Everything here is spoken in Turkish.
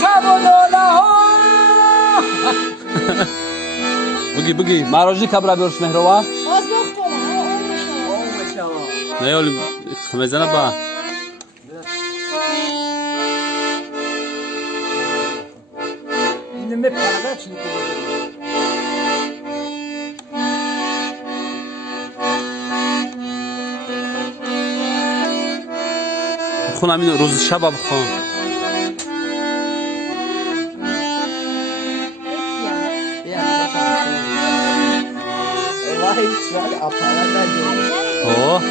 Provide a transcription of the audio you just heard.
شب و دوله ها بگی مراجعی کبرا بیارش مهروا Az baktım ha olmuş. olmuş ama. نه یالی خمیزنه با Şimdi parada çünkü. خونم این روز شب بخوام Eyvah hiç var aparat da değil. اوه